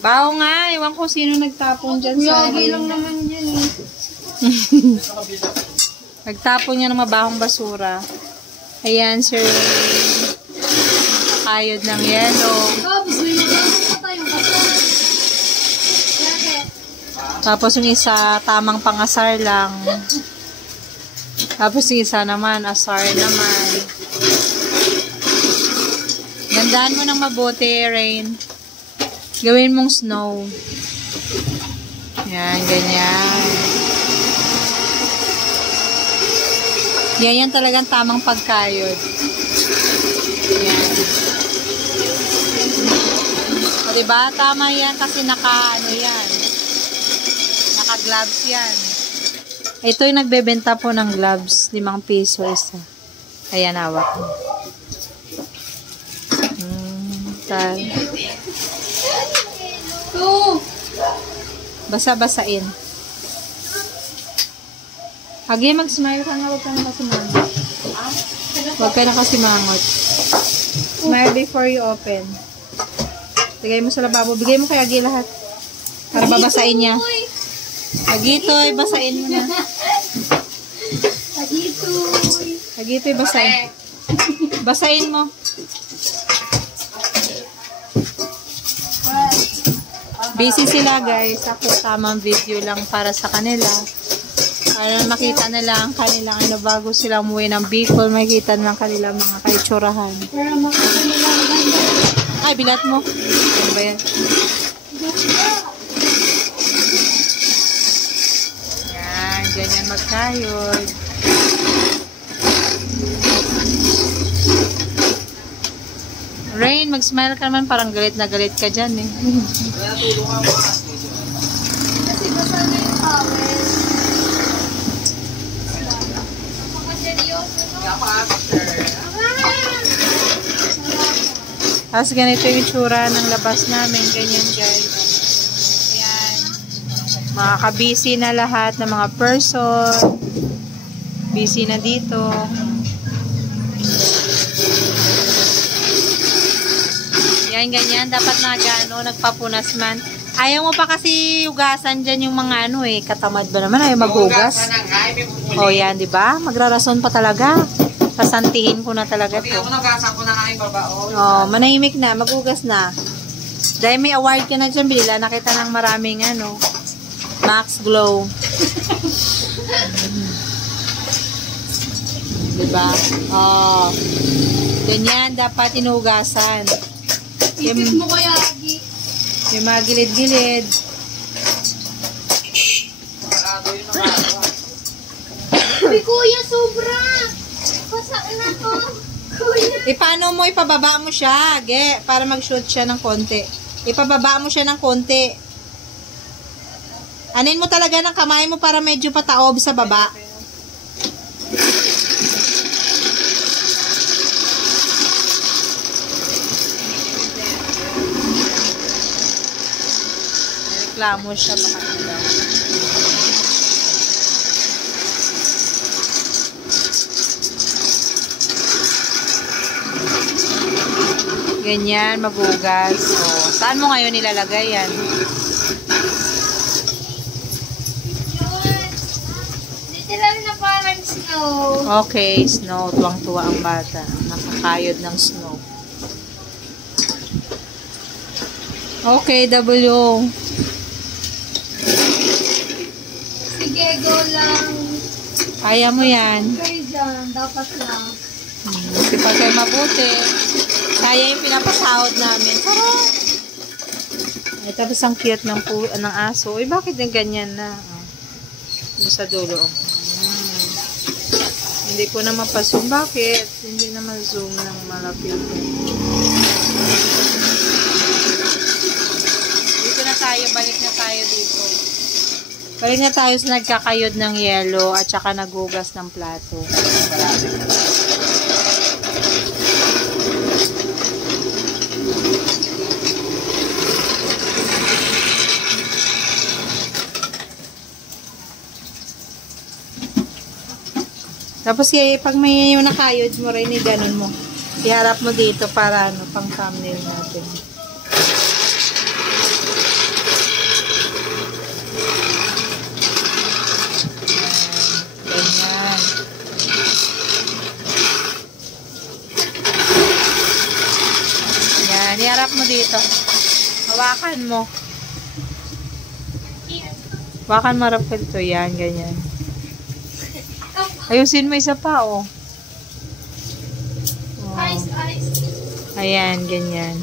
Bao nga, ewan ko sino nagtapon dyan sa Yagi lang naman yan eh. Nagtapon niya ng mabahong basura. Ayan, Sir Ray. Kayod ng yelo. Tapos may nagkakot pa tayong kasal. Tapos yung isa, tamang pangasar lang. Tapos yung isa naman, asar naman. Gandaan mo ng mabuti, Rain. Gawin mong snow. Yan, ganyan. Yan talagang tamang pagkayod. Yan. O diba? Tama yan kasi naka-ano yan. Naka-gloves yan. Ito yung nagbebenta po ng gloves. 5 piso isa. Ayan, hawak mo. Basa-basain. Hagi, mag-smile ka nga. Huwag ka na kasimangot. Huwag ka na kasimangot. Smile before you open. Bigay mo sa lababo. Bigay mo kay Hagi lahat. Para babasain niya. Hagitoy, basain mo na. Hagitoy, basain. Basain mo. Busy sila guys. Ako tamang video lang para sa kanila. Para makita nila ang kanilang bago sila umuwi ng Bicol. Makikita nilang kanilang mga kaitsurahan. Ay, bilat mo. Ano ba yan? Yan, ganyan magkayod. Rain, mag-smile ka naman. Parang galit na galit ka dyan eh. Kasi basa na yung towel. Tapos ganito yung itsura ng labas namin. Ganyan guys. Ayan. Mga ka-busy na lahat ng mga person. Busy na dito. Yan, ganyan. Dapat na gano, nagpapunas man. Ayaw mo pa kasi hugasan dyan yung mga ano eh. Katamad ba naman? Ayaw maghugas. O yan, di ba? Magrarason pa talaga. Pasantihin ko na talaga to. O, manahimik na. Maghugas na. Dahil may award ka na dyan, Bila. Nakita ng maraming ano. Max Glow. Diba? O. Ganyan, dapat inuhugasan. Ipit mo kaya, Agi. Yung mga gilid-gilid. Uy, kuya, sobra! Pasak na to. Kuya. Paano mo ipababa mo siya, ge, para mag-shoot siya ng konti. Ipababa mo siya ng konti. Anin mo talaga ng kamay mo para medyo pataob sa baba. Reklamo siya baka daw. Ganyan, maghugas. So, saan mo ngayon nilalagay yan? Literal na parang snow. Okay, snow. Tuwang-tuwa ang bata. Nakakayod ng snow. Okay, W. Sige, go lang. Kaya mo yan. Okay dyan, dapat lang. Sipag kayo mabuti. Kaya yung pinapasahod namin. Sarap! Ay, tapos ang cute ng aso. Ay, bakit yung ganyan na? Oh. Yung sa dulo. Hindi ko na mapazoom. Bakit? Hindi na ma-zoom ng malapit. Dito na tayo. Balik na tayo dito. Balik na tayo sa nagkakayod ng yelo at saka naghugas ng plato. Tapos pag may yung nakayod mo rin, ganun mo. Iharap mo dito para ano, pang thumbnail natin. Ganyan. Yan, iharap mo dito. Hawakan mo. Hawakan mo harap ka dito. Yan, ganyan. Ayusin mo isa pa, oh. Ice, ice. Ayan, ganyan.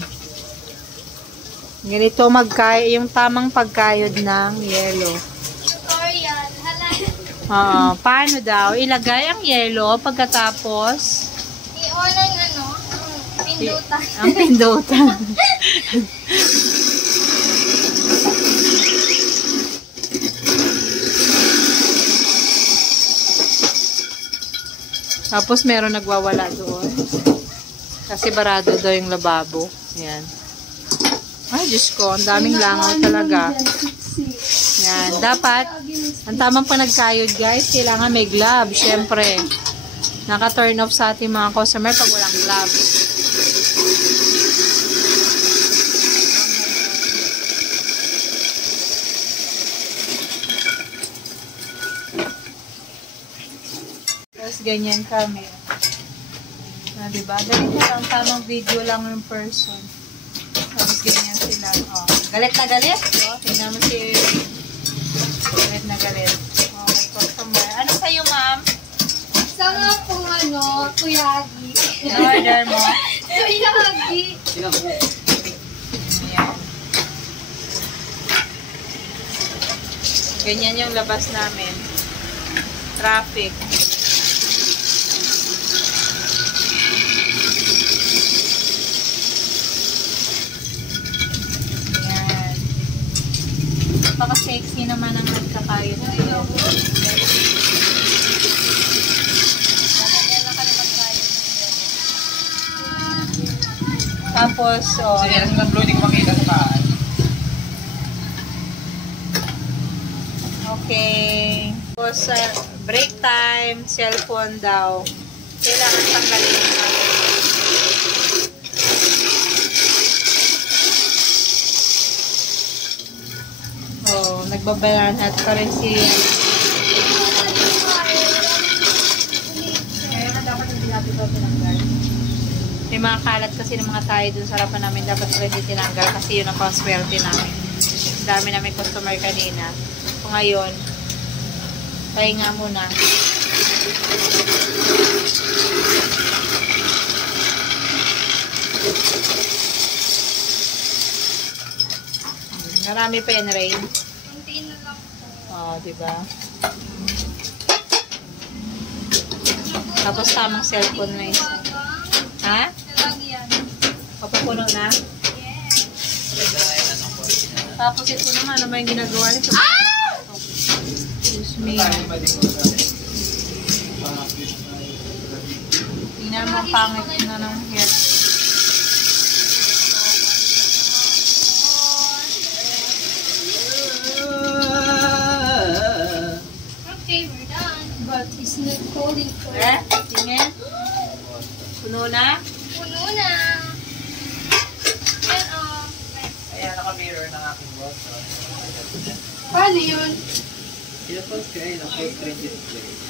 Ganito yung tamang pagkayod ng yelo. Tutorial. Hala. Paano daw? Ilagay ang yelo pagkatapos I-on ang ano, ang pindutan. ang pindutan. Tapos meron nagwawala doon. Kasi barado daw yung lababo. Ayan. Ay, Diyos ko. Ang daming langaw talaga. Yan. Dapat, ang tamang panagkayod, guys, kailangan may glove. Siyempre, naka-turn off sa ating mga customer pag walang glove. Tapos, ganyan kami. Diba? Ganito lang. Tamang video lang yung person. Tapos ganyan sila. Oh. Galit na galit. Oh. Tingnan mo si galit na galit. Okay, customer. Ano sa'yo, ma'am? Isa nga pong ano, kuyagi. In-order mo? Kuyagi. Ayan. Ganyan yung labas namin. Traffic. Napaka-sexy naman ang magkakayod na yun. Tapos, oh. Sige, nasa ng blue, hindi ko makita sa bahay. Okay. Tapos, break time, cellphone daw. Kailangan tanggalin yung natin. Oh, nagbabalanat pa rin si... Kaya na dapat hindi natin ito tinanggal. May mga kalat kasi ng mga tayo dun sa harapan namin. Dapat rin hindi tinanggal kasi yun ang paswerte namin. Dami namin customer kanina. So ngayon, pahinga muna. Marami pa yan, Rain. Kunti na lang po. Oo, diba? Tapos tamang cellphone na isa. Ha? Nalagyan. Papapuno na? Yes. Tapos ito naman, ano ba yung ginagawa nito? Excuse me. Tingnan mo ang pangit na ng hair. Okay, we're done. But it's not calling for Eh? Tingin? Puno na? puno na. Yan o. Ayan, naka-mirror ng aking boss. Paano yun? Pinapost ko, ayun, post 20 display.